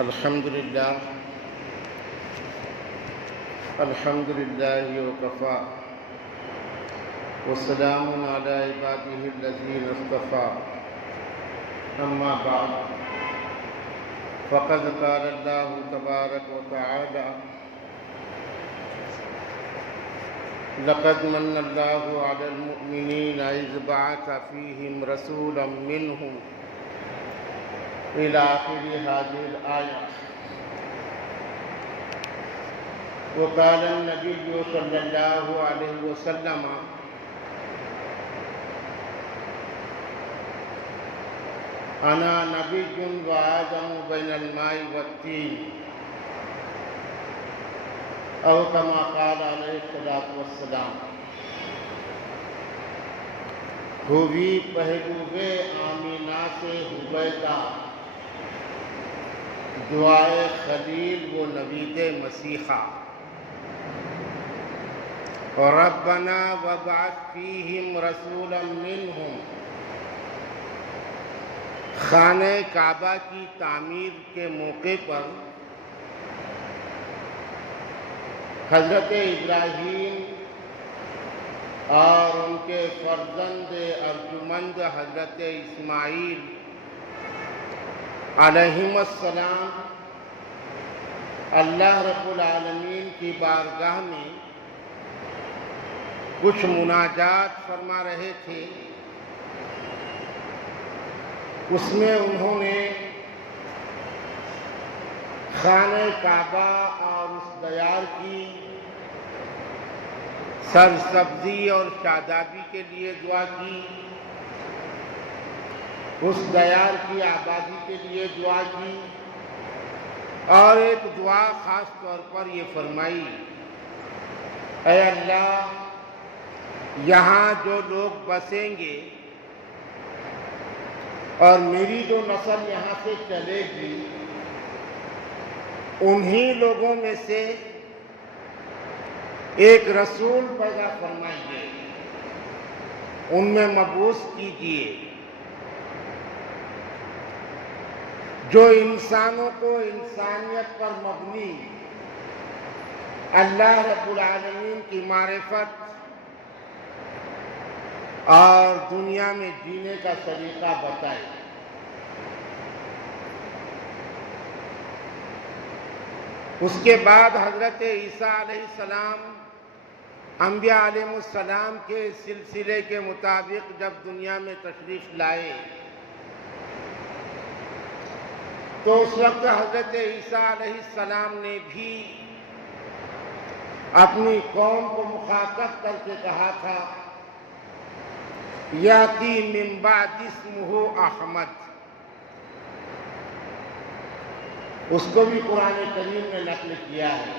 الحمد لله وكفى وسلام على عباده الذين اصطفى أما بعد فقد قال الله تبارك وتعالى لقد من الله على المؤمنين إذ بعث فيهم رسولا منهم إلى آخر هذه الآية. وقال النبي صلى الله عليه وسلم أنا نبي وآدم بين الماء والطين أو كما قال عليه الصلاة والسلام. ہوئی پہلوِ آمینہ سے ہوئیتا دعائے خلیل و نوید مسیحا. ربنا وابعث فیہم رسولا منہم. خانہ کعبہ کی تعمیر کے موقع پر حضرت ابراہیم اور ان کے فرزند ارجمند حضرت اسماعیل علیہم السلام اللہ رب العالمین کی بارگاہ میں کچھ مناجات فرما رہے تھے. اس میں انہوں نے خانہ کعبہ اور اس دیار کی سرسبزی اور شادابی کے لیے دعا کی، اس دیار کی آبادی کے لیے دعا کی، اور ایک دعا خاص طور پر یہ فرمائی، اے اللہ یہاں جو لوگ بسیں گے اور میری جو نسل یہاں سے چلے گی انہی لوگوں میں سے ایک رسول پیدا فرمائیے، ان میں مبعوث کیجیے جو انسانوں کو انسانیت پر مبنی اللہ رب العالمین کی معرفت اور دنیا میں جینے کا طریقہ بتائے. اس کے بعد حضرت عیسیٰ علیہ السلام انبیاء علیہ السلام کے سلسلے کے مطابق جب دنیا میں تشریف لائے تو اس وقت حضرت عیسیٰ علیہ السلام نے بھی اپنی قوم کو مخاطب کر کے کہا تھا یاتی من بعد اسمہ احمد. اس کو بھی قرآن کریم نے نقل کیا ہے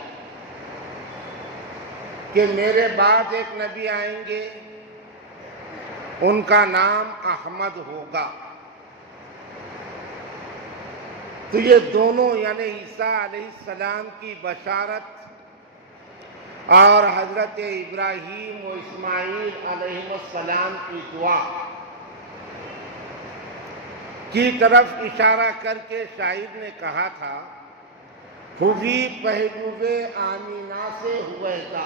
کہ میرے بعد ایک نبی آئیں گے ان کا نام احمد ہوگا. تو یہ دونوں یعنی عیسیٰ علیہ السلام کی بشارت اور حضرت ابراہیم و اسماعیل علیہ السلام کی دعا کی طرف اشارہ کر کے شاعر نے کہا تھا ہوئی پہلوِ آمینہ سے ہوئیتا.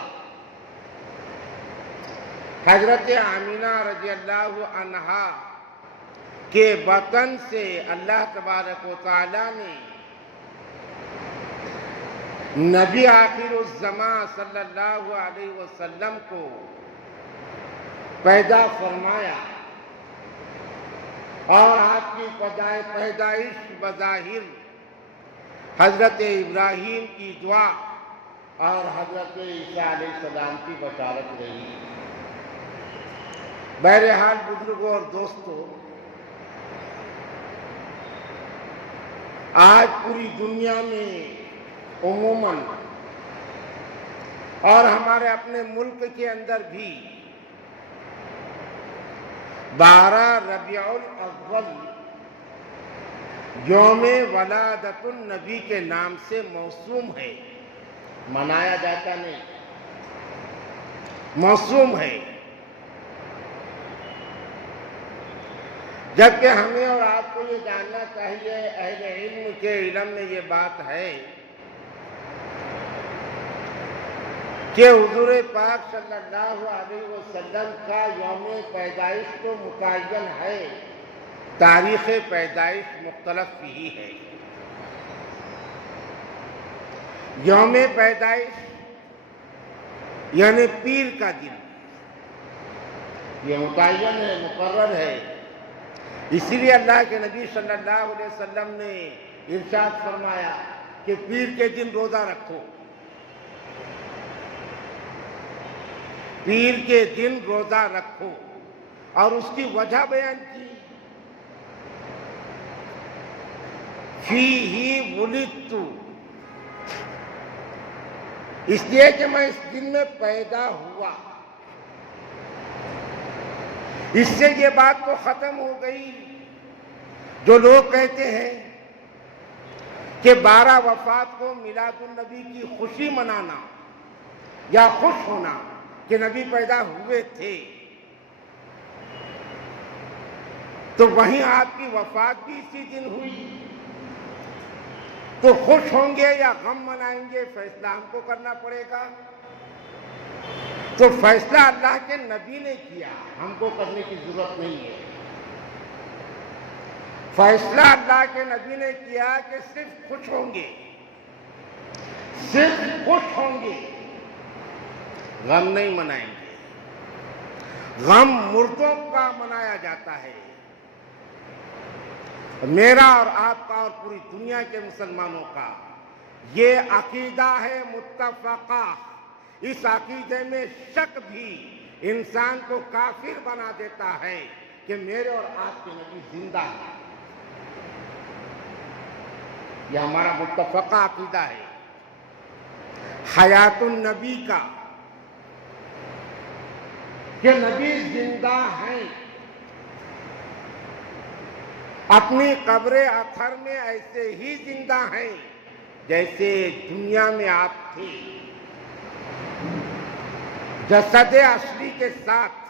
حضرت آمینہ رضی اللہ عنہا کے بطن سے اللہ تبارک و تعالیٰ نے نبی آخر الزمان صلی اللہ علیہ وسلم کو پیدا فرمایا اور آپ کی پیدائش بظاہر حضرت ابراہیم کی دعا اور حضرت عیسیٰ علیہ السلام کی بشارت رہی. بہرحال بزرگوں اور دوستوں، آج پوری دنیا میں عموماً اور ہمارے اپنے ملک کے اندر بھی 12 ربیع الاول یوم ولادت النبی کے نام سے موسوم ہے. منایا جاتا نہیں، موسوم ہے. جبکہ ہمیں اور آپ کو یہ جاننا چاہیے، اہل علم کے علم میں یہ بات ہے کہ حضور پاک صلی اللہ علیہ وسلم کا یوم پیدائش تو متعین ہے، تاریخ پیدائش مختلف ہی ہے۔ یوم پیدائش یعنی پیر کا دن یہ متعین ہے، مقرر ہے۔ اسی لیے اللہ کے نبی صلی اللہ علیہ وسلم نے ارشاد فرمایا کہ پیر کے دن روزہ رکھو، پیر کے دن روزہ رکھو، اور اس کی وجہ بیان کی، فیہ ولدت، اس لیے کہ میں اس دن میں پیدا ہوا۔ اس سے یہ بات تو ختم ہو گئی جو لوگ کہتے ہیں کہ 12 وفات کو میلاد النبی کی خوشی منانا یا خوش ہونا کہ نبی پیدا ہوئے تھے، تو وہیں آپ کی وفات بھی اسی دن ہوئی، تو خوش ہوں گے یا غم منائیں گے فیصلہ ہم کو کرنا پڑے گا۔ تو فیصلہ اللہ کے نبی نے کیا، ہم کو کرنے کی ضرورت نہیں ہے۔ فیصلہ اللہ کے نبی نے کیا کہ صرف خوش ہوں گے، صرف خوش ہوں گے، غم نہیں منائیں گے۔ غم مردوں کا منایا جاتا ہے۔ میرا اور آپ کا اور پوری دنیا کے مسلمانوں کا یہ عقیدہ ہے متفقہ۔ اس عقیدے میں شک بھی انسان کو کافر بنا دیتا ہے کہ میرے اور آپ کے نبی زندہ ہیں۔ یہ ہمارا متفقہ عقیدہ ہے حیات النبی کا، کہ نبی زندہ ہیں، اپنی قبر اطہر میں ایسے ہی زندہ ہیں جیسے دنیا میں آپ تھے، جسد اصلی کے ساتھ۔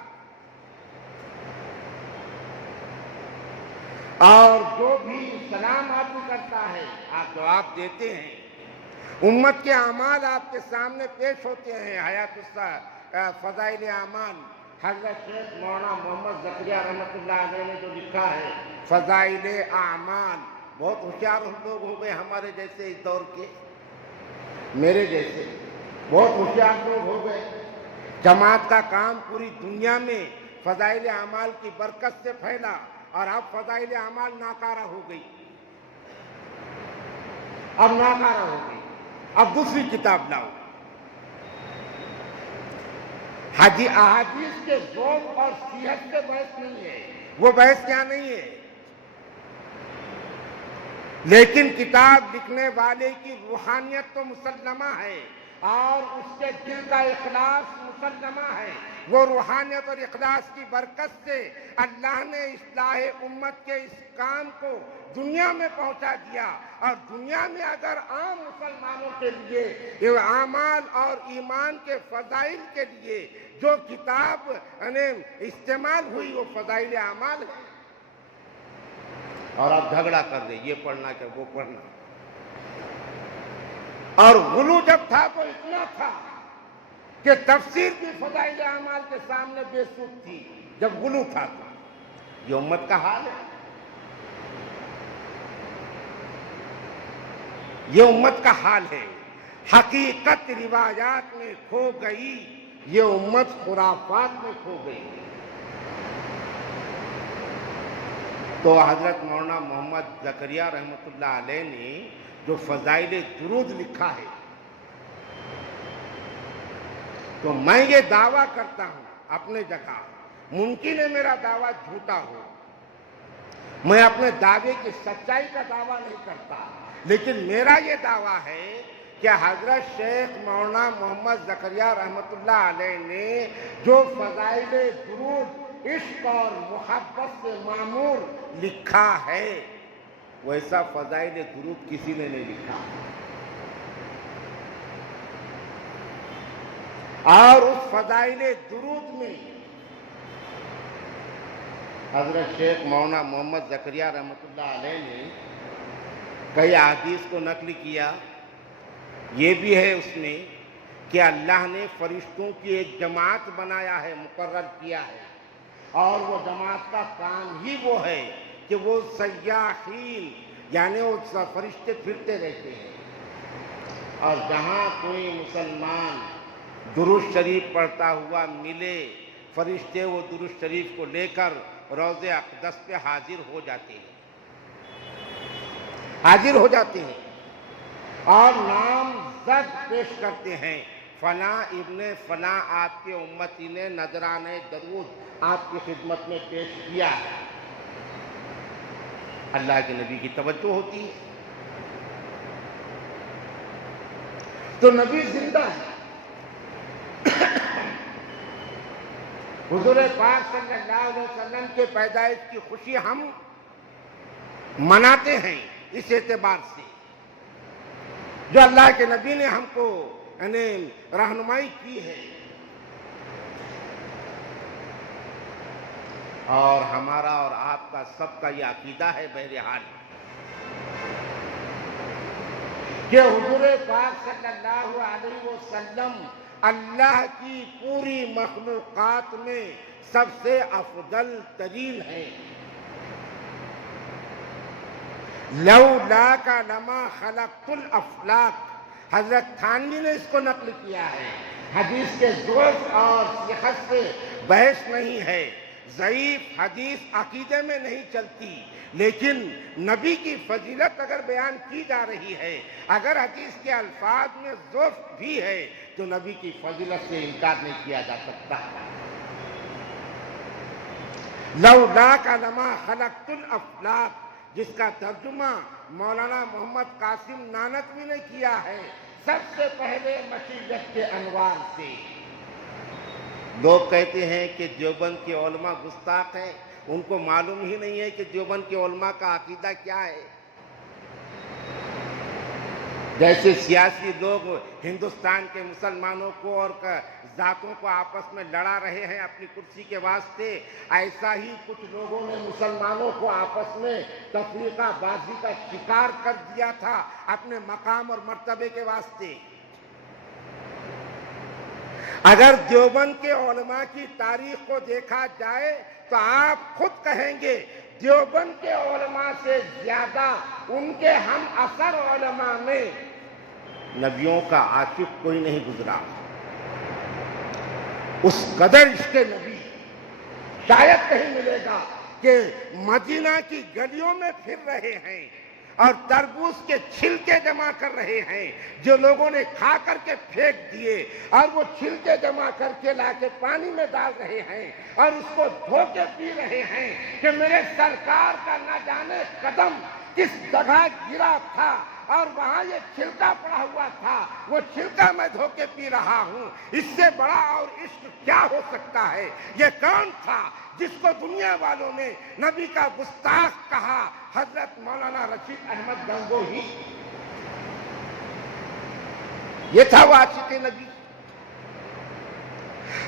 اور جو بھی سلام آپ کو کرتا ہے، آپ جواب دیتے ہیں، امت کے اعمال آپ کے سامنے پیش ہوتے ہیں۔ حیات فضائل اعمال حضرت شیخ مولانا محمد زکریہ رحمۃ اللہ علیہ نے جو لکھا ہے، فضائل اعمال، بہت ہوشیار لوگ ہو گئے ہمارے جیسے اس دور کے، میرے جیسے بہت ہوشیار لوگ ہو گئے۔ جماعت کا کام پوری دنیا میں فضائل اعمال کی برکت سے پھیلا، اور اب فضائل اعمال ناکارہ ہو گئی، اب ناکارہ ہو گئی، اب دوسری کتاب لاؤ۔ احادیث کے ذوق اور صحت سے بحث نہیں ہے، وہ بحث کیا نہیں ہے، لیکن کتاب لکھنے والے کی روحانیت تو مسلمہ ہے، اور اس کے دل کا اخلاص مسلمہ ہے۔ وہ روحانیت اور اخلاص کی برکت سے اللہ نے اصلاح امت کے اس کام کو دنیا میں پہنچا دیا، اور دنیا میں اگر عام مسلمانوں کے لیے یہ اعمال اور ایمان کے فضائل کے لیے جو کتاب استعمال ہوئی وہ فضائل اعمال ہے، اور آپ جھگڑا کر دیں یہ پڑھنا کہ وہ پڑھنا۔ اور غلو جب تھا تو اتنا تھا کہ تفسیر بھی فضائل اعمال کے سامنے بے سود تھی، جب غلو تھا تو یہ امت کا حال ہے، یہ امت کا حال ہے۔ حقیقت روایات میں کھو گئی، یہ امت خرافات میں کھو گئی۔ تو حضرت مولانا محمد زکریہ رحمۃ اللہ علیہ نے جو فضائل درود لکھا ہے، تو میں یہ دعویٰ کرتا ہوں اپنے جگہ، ممکن ہے میرا دعویٰ جھوٹا ہو، میں اپنے دعوے کی سچائی کا دعویٰ نہیں کرتا، لیکن میرا یہ دعویٰ ہے کہ حضرت شیخ مولانا محمد زکریہ رحمۃ اللہ علیہ نے جو فضائل درود عشق اور محبت سے معمور لکھا ہے، ویسا فضائل درود کسی نے نہیں لکھا، اور اس فضائل درود میں حضرت شیخ مولانا محمد زکریہ رحمۃ اللہ علیہ نے کئی احادیث کو نقل کیا. یہ بھی ہے اس میں کہ اللہ نے فرشتوں کی ایک جماعت بنایا ہے، مقرر کیا ہے، اور وہ جماعت کا کام ہی وہ ہے کہ وہ سیاحین یعنی وہ فرشتے پھرتے رہتے ہیں، اور جہاں کوئی مسلمان درود شریف پڑھتا ہوا ملے، فرشتے وہ درود شریف کو لے کر روض اقدس پہ حاضر ہو جاتے ہیں اور نامزد پیش کرتے ہیں، فلاں ابن فلاں آپ کے امتی نے نذرانے درود آپ کی خدمت میں پیش کیا. اللہ کے نبی کی توجہ ہوتی ہے تو نبی زندہ ہے. حضور پاک صلی اللہ علیہ وسلم کے پیدائش کی خوشی ہم مناتے ہیں اس اعتبار سے جو اللہ کے نبی نے ہم کو رہنمائی کی ہے. اور ہمارا اور آپ کا سب کا یہ عقیدہ ہے بہرحال کہ حضور پاک صلی اللہ علیہ وسلم اللہ کی پوری مخلوقات میں سب سے افضل ترین ہے. لولاک لما خلقت الافلاک، حضرت تھانوی نے اس کو نقل کیا ہے. حدیث کے ضعف اور صحت سے بحث نہیں ہے، ضعیف حدیث عقیدے میں نہیں چلتی، لیکن نبی کی فضیلت اگر بیان کی جا رہی ہے، اگر حدیث کے الفاظ میں ضعف بھی ہے تو نبی کی فضیلت سے انکار نہیں کیا جا سکتا. لولاک لما خلقت الافلاک، جس کا ترجمہ مولانا محمد قاسم نانوتوی نے کیا ہے سب سے پہلے مشیت کے انوار سے. لوگ کہتے ہیں کہ دیوبند کے علماء گستاخ ہیں، ان کو معلوم ہی نہیں ہے کہ دیوبند کے علماء کا عقیدہ کیا ہے. جیسے سیاسی لوگ ہندوستان کے مسلمانوں کو اور ذاتوں کو آپس میں لڑا رہے ہیں اپنی کرسی کے واسطے، ایسا ہی کچھ لوگوں نے مسلمانوں کو آپس میں تفریقہ بازی کا شکار کر دیا تھا اپنے مقام اور مرتبے کے واسطے. اگر دیوبند کے علماء کی تاریخ کو دیکھا جائے تو آپ خود کہیں گے دیوبند کے علماء سے زیادہ ان کے ہم اثر علماء میں نبیوں کا عاشق کوئی نہیں گزرا. اس قدر عشق نبی شاید کہیں ملے گا کہ مدینہ کی گلیوں میں پھر رہے ہیں اور تربوز کے چھلکے جمع کر رہے ہیں جو لوگوں نے کھا کر کے پھینک دیے، اور وہ چھلکے جمع کر کے لا کے پانی میں ڈال رہے ہیں اور اس کو دھو کے پی رہے ہیں کہ میرے سرکار کا نہ جانے قدم کس جگہ گرا تھا اور وہاں یہ چھلکا پڑا ہوا تھا، وہ چھلکا میں دھو کے پی رہا ہوں. اس سے بڑا اور عشق کیا ہو سکتا ہے؟ یہ کون تھا جس کو دنیا والوں نے نبی کا گستاخ کہا؟ حضرت مولانا رشید احمد گنگوہی. یہ تھا وہ عاشق نبی.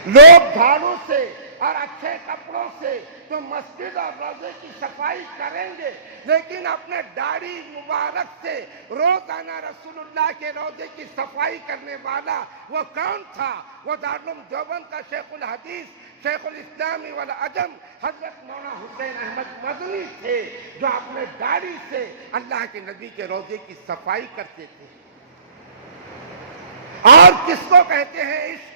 لوگ جھاڑو سے اور اچھے کپڑوں سے تو مسجد اور روضے کی صفائی کریں گے، لیکن اپنے داڑھی مبارک سے روزانہ رسول اللہ کے روضے کی صفائی کرنے والا وہ کون تھا؟ وہ دارالعلوم دیوبند کا شیخ الحدیث، شیخ الاسلام والعجم حضرت مولانا حسین احمد مدنی تھے، جو اپنے داڑھی سے اللہ کے نبی کے روضے کی صفائی کرتے تھے. اور کس کو کہتے ہیں عشق؟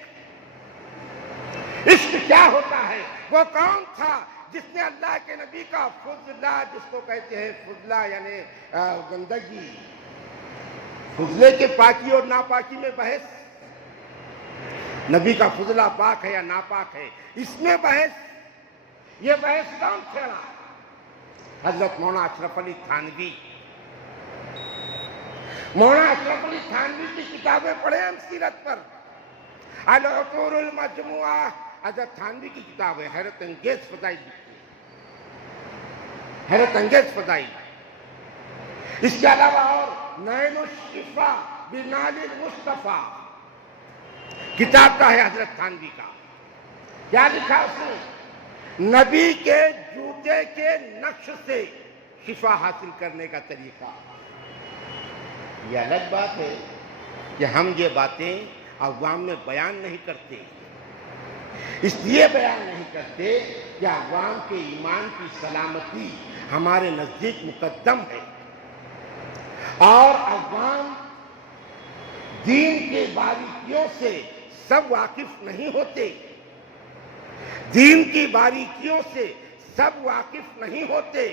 عشق کیا ہوتا ہے؟ وہ کون تھا جس نے اللہ کے نبی کا فضلہ، جس کو کہتے ہیں فضلہ یعنی گندگی، فضلے کے پاکی اور ناپاکی میں بحث، نبی کا فضلہ پاک ہے یا ناپاک ہے اس میں بحث، یہ بحث کون چھیڑا؟ حضرت مولانا اشرف علی تھانوی. مولانا اشرف علی تھانوی کی کتابیں پڑھیں ہم سیرت پر. العطور المجموعہ حضرت تھانوی کی کتاب ہے، حیرت انگیز فضائل لکھتی ہے، حیرت انگیز فضائل. اس کے علاوہ اور نین الشفا بنال المصطفیٰ کتاب کا ہے حضرت تھانوی کا. کیا لکھا اس نے؟ نبی کے جوتے کے نقش سے شفا حاصل کرنے کا طریقہ. یہ الگ بات ہے کہ ہم یہ باتیں عوام میں بیان نہیں کرتے. اس لیے بیان نہیں کرتے کہ عوام کے ایمان کی سلامتی ہمارے نزدیک مقدم ہے، اور عوام دین کے باریکیوں سے سب واقف نہیں ہوتے. دین کی باریکیوں سے سب واقف نہیں ہوتے،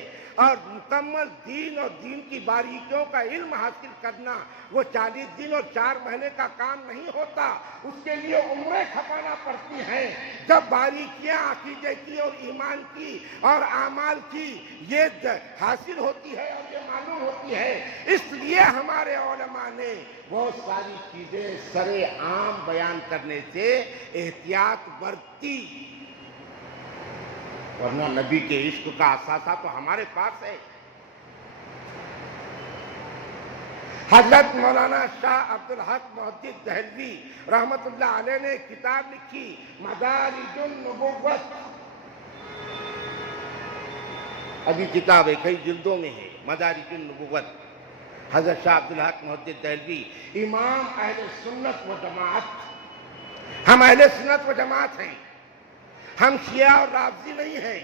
اور مکمل دین اور دین کی باریکیوں کا علم حاصل کرنا وہ 40 دن اور 4 مہینے کا کام نہیں ہوتا. اس کے لیے عمریں کھپانا پڑتی ہیں. جب باریکیاں عقیدے کی اور ایمان کی اور اعمال کی یہ حاصل ہوتی ہے اور یہ معلوم ہوتی ہے، اس لیے ہمارے علماء نے بہت ساری چیزیں سرے عام بیان کرنے سے احتیاط برتی. ورنہ نبی کے عشق کا اثاثہ تو ہمارے پاس ہے. حضرت مولانا شاہ عبدالحق محدث دہلوی رحمت اللہ علیہ نے کتاب لکھی مدارج النبوت. ابھی کتاب ہے، کئی جلدوں میں ہے، مدارج النبوت. حضرت شاہ عبدالحق محدث دہلوی امام اہل سنت و جماعت. ہم اہل سنت و جماعت ہیں، ہم شیعہ اور رافضی نہیں ہیں.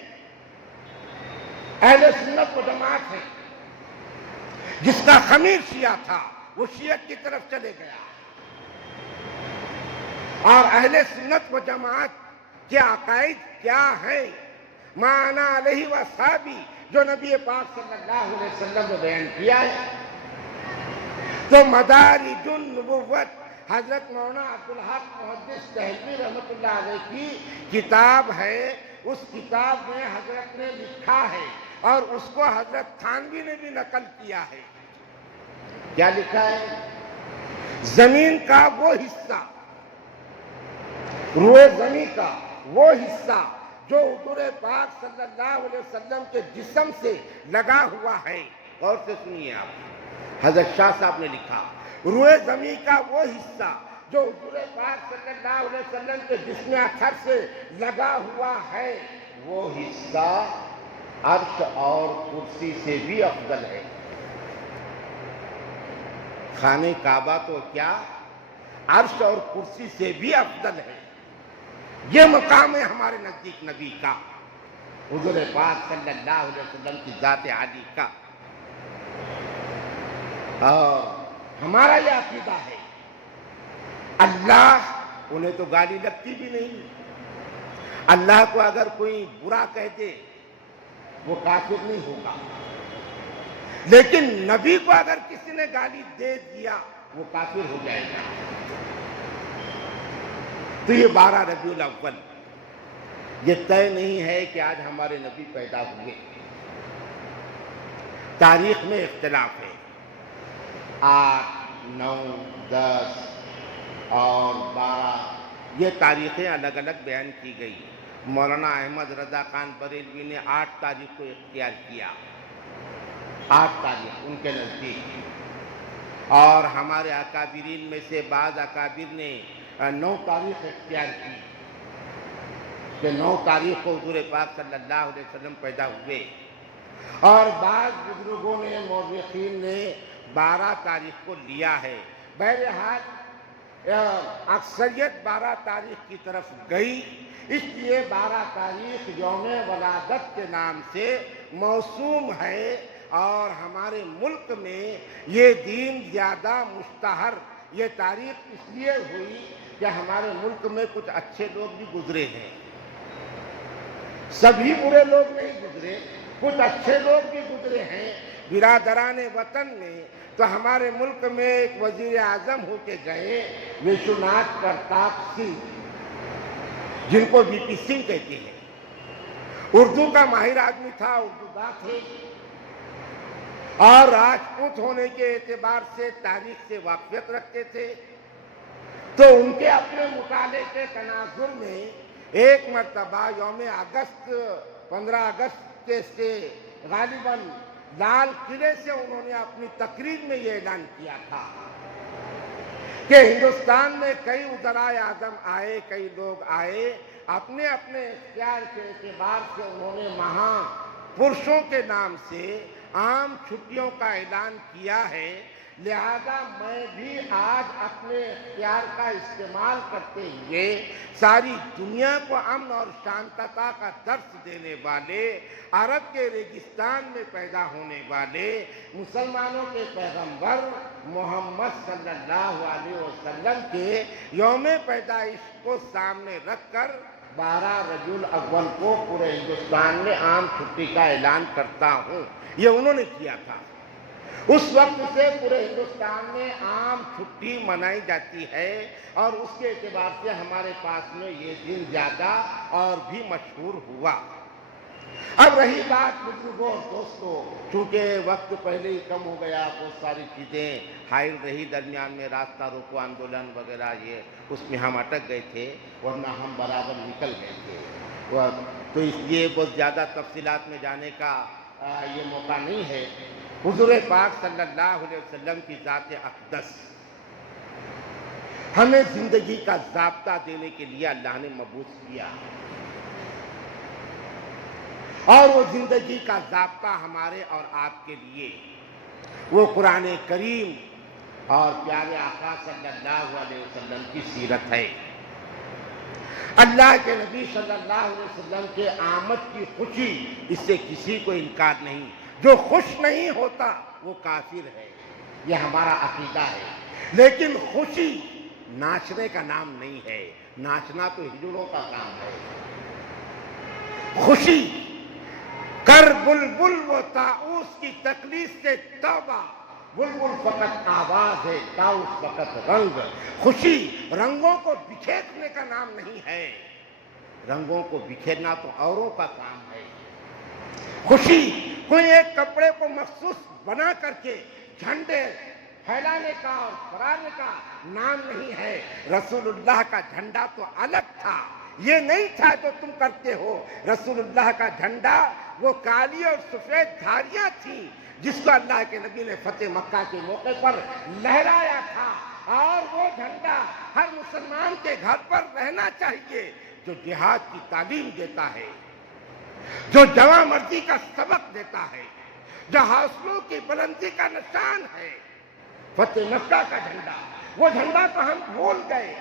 اہل سنت و جماعت ہیں. جس کا خمیر شیعہ تھا وہ شیعت کی طرف چلے گیا، اور اہل سنت و جماعت کے عقائد کیا ہیں؟ ما انا علیہ واصحابی، جو نبی پاک صلی اللہ علیہ وسلم نے بیان کیا ہے. تو مدارج النبوت حضرت مولانا عبدالحق محدث دہلوی رحمت اللہ علیہ کی کتاب ہے. اس کتاب میں حضرت نے لکھا ہے اور اس کو حضرت تھانوی نے بھی نقل کیا ہے. کیا لکھا ہے؟ زمین کا وہ حصہ، روئے زمین کا وہ حصہ جو حضور پاک صلی اللہ علیہ وسلم کے جسم سے لگا ہوا ہے. غور سے سنیے آپ، حضرت شاہ صاحب نے لکھا روئے زمین کا وہ حصہ جو حضور پاک صلی اللہ علیہ وسلم کے جسم اطہر سے لگا ہوا ہے، وہ حصہ عرش اور کرسی سے بھی افضل ہے. خانہ کعبہ تو کیا، عرش اور کرسی سے بھی افضل ہے. یہ مقام ہے ہمارے نزدیک نبی کا، حضور پاک صلی اللہ علیہ وسلم کی ذات عالی کا. اور ہمارا یہ عقیدہ ہے، اللہ، انہیں تو گالی لگتی بھی نہیں. اللہ کو اگر کوئی برا کہہ دے وہ کافر نہیں ہوگا، لیکن نبی کو اگر کسی نے گالی دے دیا وہ کافر ہو جائے گا. تو یہ 12 ربیع الاول، یہ طے نہیں ہے کہ آج ہمارے نبی پیدا ہوئے. تاریخ میں اختلاف ہے، 8، 9، 10 اور 12 یہ تاریخیں الگ الگ بیان کی گئی. مولانا احمد رضا خان بریلوی نے 8 تاریخ کو اختیار کیا، 8 تاریخ ان کے نزدیک. اور ہمارے اکابرین میں سے بعض اکابر نے 9 تاریخ اختیار کی کہ 9 تاریخ کو حضور پاک صلی اللہ علیہ وسلم پیدا ہوئے. اور بعض بزرگوں نے، مورخین نے 12 تاریخ کو لیا ہے. بہرحال اکثریت 12 تاریخ کی طرف گئی، اس لیے 12 تاریخ یوم ولادت کے نام سے موسوم ہے. اور ہمارے ملک میں یہ دین زیادہ مشتہر، یہ تاریخ اس لیے ہوئی کہ ہمارے ملک میں کچھ اچھے لوگ بھی گزرے ہیں. سبھی برے لوگ نہیں گزرے، کچھ اچھے لوگ بھی گزرے ہیں. برادران وطن میں تو ہمارے ملک میں ایک وزیر اعظم ہو کے گئے وشوناتھ پرتاپ سنگھ، جن کو وی پی سنگھ کہتے ہیں. اردو کا ماہر آدمی تھا، اردو داں تھے، اور راجپوت ہونے کے اعتبار سے تاریخ سے واقفیت رکھتے تھے. تو ان کے اپنے مطالعے کے تناظر میں ایک مرتبہ یوم اگست، 15 اگست سے غالباً لال قلعے سے انہوں نے اپنی تقریر میں یہ اعلان کیا تھا کہ ہندوستان میں کئی وزرائے اعظم آئے، کئی لوگ آئے، اپنے اپنے اختیار کے اعتبار سے انہوں نے مہا پرشوں کے نام سے عام چھٹیوں کا اعلان کیا ہے، لہذا میں بھی آج اپنے اختیار کا استعمال کرتے ہوئے ساری دنیا کو امن اور شانتتا کا درس دینے والے، عرب کے ریگستان میں پیدا ہونے والے مسلمانوں کے پیغمبر محمد صلی اللہ علیہ وسلم کے یوم پیدائش کو سامنے رکھ کر 12 ربیع الاول کو پورے ہندوستان میں عام چھٹی کا اعلان کرتا ہوں۔ یہ انہوں نے کیا تھا۔ اس وقت سے پورے ہندوستان میں عام چھٹی منائی جاتی ہے اور اس کے اعتبار سے ہمارے پاس میں یہ دن زیادہ اور بھی مشہور ہوا۔ اب رہی بات بزرگوں اور دوستوں، چونکہ وقت پہلے ہی کم ہو گیا، بہت ساری چیزیں حائل رہی درمیان میں، راستہ روکو آندولن وغیرہ، یہ اس میں ہم اٹک گئے تھے، ورنہ ہم برابر نکل گئے تھے، تو اس لیے بہت زیادہ تفصیلات میں جانے کا یہ موقع نہیں ہے۔ حضور پاک صلی اللہ علیہ وسلم کی ذات اقدس ہمیں زندگی کا ضابطہ دینے کے لیے اللہ نے مبعوث کیا، اور وہ زندگی کا ضابطہ ہمارے اور آپ کے لیے وہ قرآن کریم اور پیارے آقا صلی اللہ علیہ وسلم کی سیرت ہے۔ اللہ کے نبی صلی اللہ علیہ وسلم کے آمد کی خوشی، اس سے کسی کو انکار نہیں۔ جو خوش نہیں ہوتا وہ کافر ہے، یہ ہمارا عقیدہ ہے۔ لیکن خوشی ناچنے کا نام نہیں ہے، ناچنا تو ہجڑوں کا کام ہے۔ خوشی کر بلبل و طاؤس کی تکلیف سے توبہ، بلبل فقط آواز ہے، طاؤس فقط رنگ۔ خوشی رنگوں کو بکھیرنے کا نام نہیں ہے، رنگوں کو بکھیرنا تو اوروں کا کام ہے۔ خوشی کوئی ایک کپڑے کو مخصوص بنا کر کے جھنڈے پھیلانے کا اور پھہرانے کا نام نہیں ہے۔ رسول اللہ کا جھنڈا تو الگ تھا، یہ نہیں تھا جو تم کرتے ہو۔ رسول اللہ کا جھنڈا وہ کالی اور سفید دھاریاں تھیں جس کو اللہ کے نبی نے فتح مکہ کے موقع پر لہرایا تھا، اور وہ جھنڈا ہر مسلمان کے گھر پر رہنا چاہیے جو جہاد کی تعلیم دیتا ہے، جو جواں مردی کا سبق دیتا ہے، جو حوصلوں کی بلندی کا نشان ہے۔ فتح مکہ کا جھنڈا، وہ جھنڈا تو ہم بھول گئے،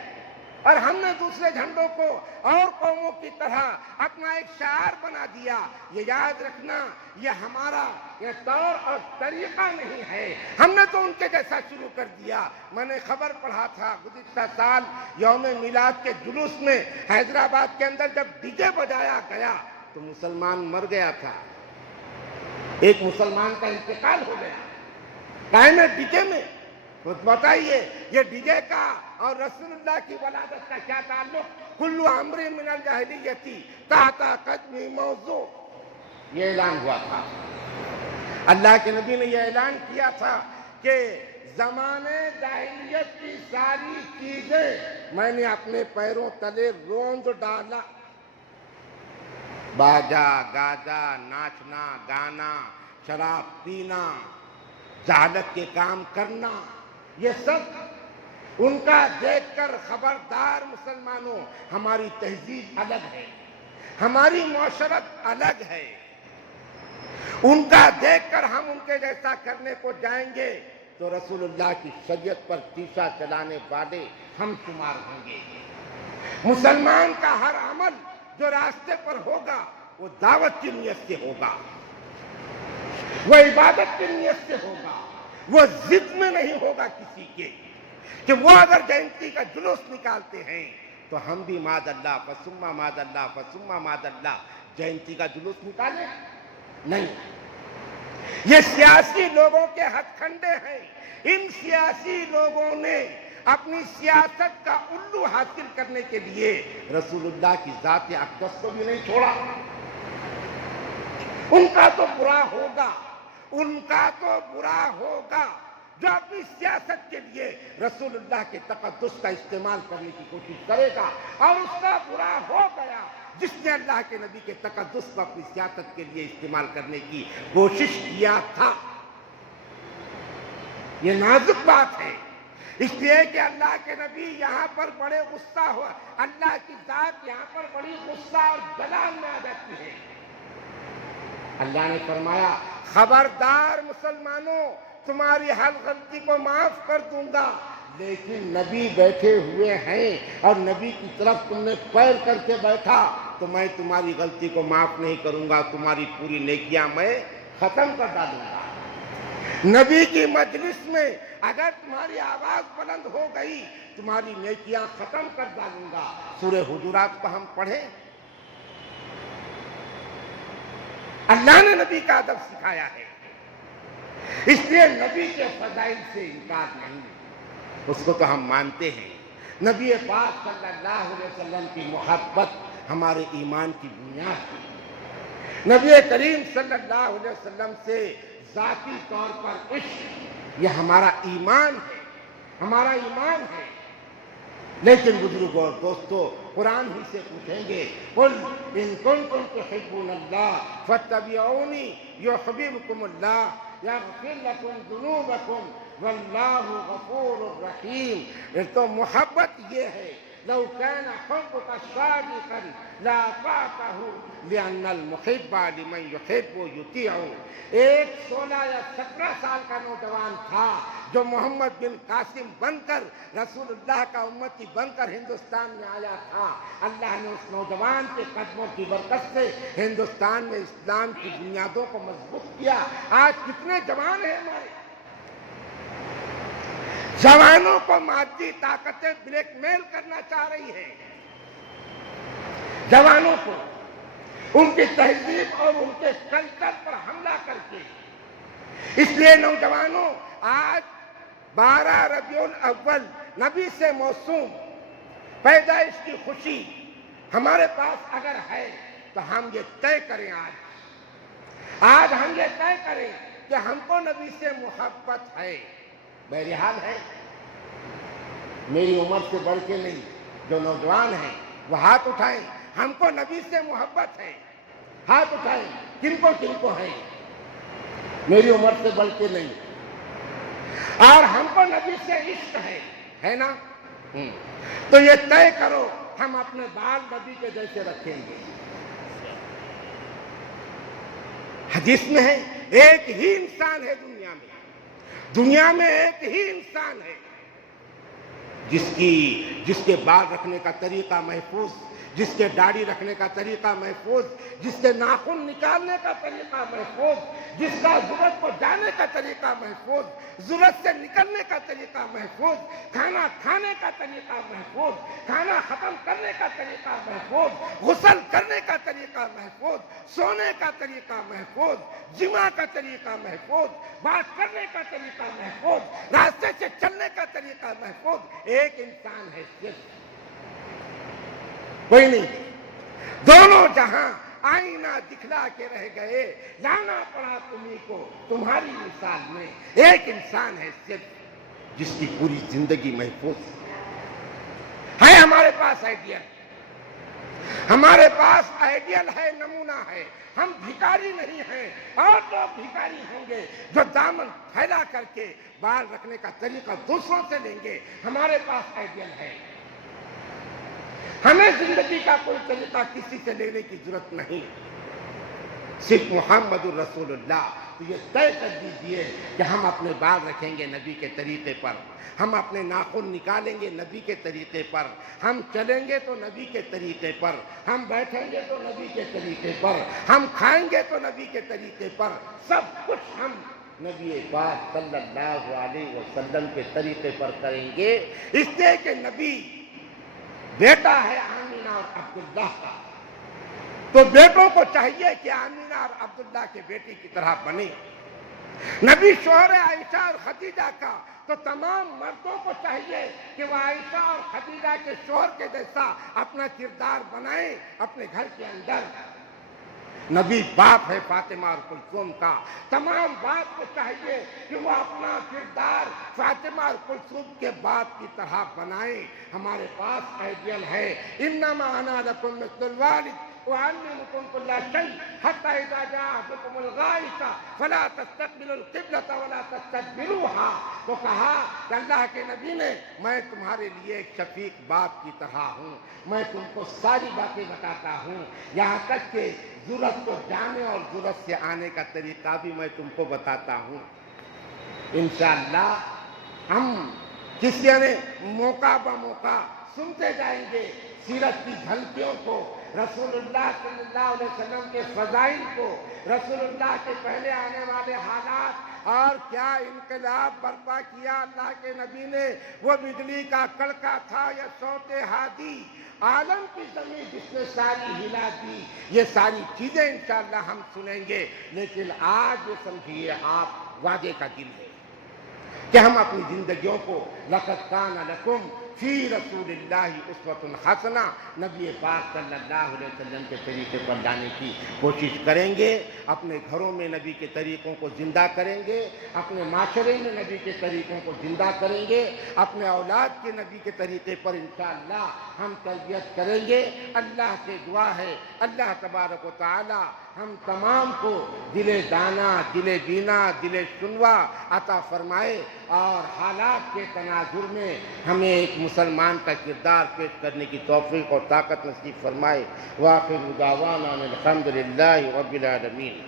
اور ہم نے دوسرے جھنڈوں کو اور قوموں کی طرح اپنا ایک شعار بنا دیا۔ یہ یاد رکھنا، یہ ہمارا یہ طور اور طریقہ نہیں ہے، ہم نے تو ان کے جیسا شروع کر دیا۔ میں نے خبر پڑھا تھا گزشتہ سال یوم میلاد کے جلوس میں حیدرآباد کے اندر جب ڈی جے بجایا گیا تو مسلمان مر گیا تھا، ایک مسلمان کا انتقال ہو گیا ٹائم ڈی جے میں۔ تو بتائیے یہ ڈی جے کا اور رسول اللہ کی ولادت کا کیا تعلق؟ کل امر من الجاہلیت تحت قدم موضوع، یہ اعلان ہوا تھا۔ اللہ کے نبی نے یہ اعلان کیا تھا کہ زمانے جاہلیت کی ساری چیزیں میں نے اپنے پیروں تلے روند ڈالا۔ باجا گاجا، ناچنا گانا، شراب پینا، جہالت کے کام کرنا، یہ سب ان کا دیکھ کر خبردار مسلمانوں، ہماری تہذیب الگ ہے، ہماری معاشرت الگ ہے۔ ان کا دیکھ کر ہم ان کے جیسا کرنے کو جائیں گے تو رسول اللہ کی شریعت پر تیشا چلانے والے ہم شمار ہوں گے۔ مسلمان کا ہر عمل جو راستے پر ہوگا وہ دعوت کی نیت سے ہوگا، وہ عبادت کی نیت سے ہوگا، وہ ضد میں نہیں ہوگا کسی کے کہ وہ اگر جینتی کا جلوس نکالتے ہیں تو ہم بھی ماد اللہ فسمہ ماد اللہ فسمہ ماد اللہ جینتی کا جلوس نکالیں؟ نہیں، یہ سیاسی لوگوں کے ہتھ کنڈے ہیں۔ ان سیاسی لوگوں نے اپنی سیاست کا الو حاصل کرنے کے لیے رسول اللہ کی ذات اقدس کو بھی نہیں چھوڑا۔ ان کا تو برا ہوگا، ان کا تو برا ہوگا جو اپنی سیاست کے لیے رسول اللہ کے تقدس کا استعمال کرنے کی کوشش کرے گا، اور اس کا برا ہو گیا جس نے اللہ کے نبی کے تقدس کو اپنی سیاست کے لیے استعمال کرنے کی کوشش کیا تھا۔ یہ نازک بات ہے، اس لیے کہ اللہ کے نبی یہاں پر بڑے غصہ ہوا، اللہ کی ذات یہاں پر بڑی غصہ اور جلال میں آ جاتی ہے۔ اللہ نے فرمایا خبردار مسلمانوں، تمہاری ہر غلطی کو معاف کر دوں گا، لیکن نبی بیٹھے ہوئے ہیں اور نبی کی طرف تم نے پیر کر کے بیٹھا تو میں تمہاری غلطی کو معاف نہیں کروں گا، تمہاری پوری نیکیاں میں ختم کر ڈالوں گا۔ نبی کی مجلس میں اگر تمہاری آواز بلند ہو گئی تمہاری نیکیاں ختم کر ڈالوں گا۔ سورہ حجرات کو ہم پڑھیں، اللہ نے نبی کا ادب سکھایا ہے، اس لیے نبی کے فضائل سے انکار نہیں، اس کو تو ہم مانتے ہیں۔ نبی پاک صلی اللہ علیہ وسلم کی محبت ہمارے ایمان کی بنیاد ہے۔ نبی کریم صلی اللہ علیہ وسلم سے ذاتی طور پر عشق یہ ہمارا ایمان ہے، ہمارا ایمان ہے۔ لیکن بزرگوں اور دوستو، قرآن ہی سے پوچھیں گے قل ان کنتم تحبون اللہ فاتبعونی یحببکم اللہ یغفر لکم ذنوبکم واللہ غفور الرحیم۔ تو محبت یہ ہے، لو كان حبك صادقا لاطعته لأن المحب لمن يحب يطيع۔ ایک 16 یا 17 سال کا نوجوان تھا جو محمد بن قاسم بن کر رسول اللہ کا امتی بن کر ہندوستان میں آیا تھا۔ اللہ نے اس نوجوان کے قدموں کی برکت سے ہندوستان میں اسلام کی بنیادوں کو مضبوط کیا۔ آج کتنے جوان ہیں ہمارے، جوانوں کو مادی طاقتیں بلیک میل کرنا چاہ رہی ہیں، جوانوں کو ان کی تہذیب اور ان کے کلچر پر حملہ کر کے۔ اس لیے نوجوانوں، آج 12 ربیع الاول نبی سے موسوم پیدائش کی خوشی ہمارے پاس اگر ہے تو ہم یہ طے کریں، آج ہم یہ طے کریں کہ ہم کو نبی سے محبت ہے۔ بہرحال ہے، میری عمر سے بڑھ کے نہیں، جو نوجوان ہیں وہ ہاتھ اٹھائیں، ہم کو نبی سے محبت ہے، ہاتھ اٹھائیں، کن کو ہے، میری عمر سے بڑھ کے نہیں، اور ہم کو نبی سے عشق ہے نا؟ تو یہ طے کرو ہم اپنے بال نبی کے جیسے رکھیں گے۔ حدیث میں ہے ایک ہی انسان ہے دنیا میں ایک ہی انسان ہے جس کے بال رکھنے کا طریقہ محفوظ، جس کے داڑھی رکھنے کا طریقہ محفوظ، جس کے ناخن نکالنے کا طریقہ محفوظ، جس کا ضرورت کو جانے کا طریقہ محفوظ، ضرورت سے نکلنے کا طریقہ محفوظ، کھانا کھانے کا طریقہ محفوظ، کھانا ختم کرنے کا طریقہ محفوظ، غسل کرنے کا طریقہ محفوظ، سونے کا طریقہ محفوظ، جمع کا طریقہ محفوظ، بات کرنے کا طریقہ محفوظ، راستے سے چلنے کا طریقہ محفوظ۔ ایک انسان ہے، صرف کوئی نہیں، دونوں جہاں آئینہ دکھلا کے رہ گئے، لانا پڑا تمہیں کو تمہاری مثال میں۔ ایک انسان ہے صرف جس کی پوری زندگی محفوظ ہے۔ ہمارے پاس آئیڈیل، ہمارے پاس آئیڈیل ہے، نمونہ ہے۔ ہم بھکاری نہیں ہیں، اور لوگ بھکاری ہوں گے جو دامن پھیلا کر کے بال رکھنے کا طریقہ دوسروں سے لیں گے۔ ہمارے پاس آئیڈیل ہے، ہمیں زندگی کا کوئی طریقہ کسی سے لینے کی ضرورت نہیں، صرف محمد الرسول اللہ۔ تو یہ طے کر دیجئے کہ ہم اپنے بال رکھیں گے نبی کے طریقے پر، ہم اپنے ناخن نکالیں گے نبی کے طریقے پر، ہم چلیں گے تو نبی کے طریقے پر، ہم بیٹھیں گے تو نبی کے طریقے پر، ہم کھائیں گے تو نبی کے طریقے پر، سب کچھ ہم نبی پاک صلی اللہ علیہ وسلم کے طریقے پر کریں گے۔ اس لیے کہ نبی بیٹا ہے آمینہ اور عبداللہ کا، تو بیٹوں کو چاہیے کہ آمینہ اور عبداللہ کے بیٹی کی طرح بنے۔ نبی شوہر عائشہ اور خدیجہ کا، تو تمام مردوں کو چاہیے کہ وہ عائشہ اور خدیجہ کے شوہر کے جیسا اپنا کردار بنائیں اپنے گھر کے اندر۔ نبی باپ ہے فاطمہ اور کلثوم کا، تمام باپ کو چاہیے کہ وہ اپنا کردار فاطمہ اور کلثوم کے باپ کی طرح بنائیں۔ ہمارے پاس آئیڈیل ہے، انما انا لکم مثل الوالد أعلمكم كل شيء حتى إذا جاء أحدكم الغائط فلا تستقبلوا القبلة ولا تستدبروها. تو کہا کہ اللہ کے نبی نے میں تمہارے لیے ایک شفیق باپ کی طرح ہوں، میں تم کو ساری باتیں بتاتا ہوں، یہاں تک کہ ضرورت کو جانے اور ضرورت سے آنے کا طریقہ بھی میں تم کو بتاتا ہوں. انشاءاللہ ہم کسی نے موقع بموقع سنتے جائیں گے سیرت کی جھلکیوں کو، رسول اللہ صلی اللہ علیہ وسلم کے فضائل کو، رسول اللہ کے پہلے آنے والے حالات، اور کیا انقلاب برپا کیا اللہ کے نبی نے، وہ بجلی کا کڑکا تھا یا صوت ہادی، عالم کی زمین جس نے ساری ہلا دی. یہ ساری چیزیں انشاءاللہ ہم سنیں گے. لیکن آج یہ سمجھیے آپ وعدے کا دن ہے کہ ہم اپنی زندگیوں کو لقد کان لکم فی رسول اللہ اسوۃ حسنہ، نبی پاک صلی اللہ علیہ وسلم کے طریقے پر لانے کی کوشش کریں گے. اپنے گھروں میں نبی کے طریقوں کو زندہ کریں گے، اپنے معاشرے میں نبی کے طریقوں کو زندہ کریں گے، اپنے اولاد کے نبی کے طریقے پر انشاءاللہ ہم تربیت کریں گے. اللہ سے دعا ہے اللہ تبارک و تعالی ہم تمام کو دل دانا، دل بینا، دل سنوا عطا فرمائے، اور حالات کے تناظر میں ہمیں ایک مسلمان کا کردار پیش کرنے کی توفیق اور طاقت نصیب فرمائے. وآخر دعوانا الحمد للہ رب العالمین.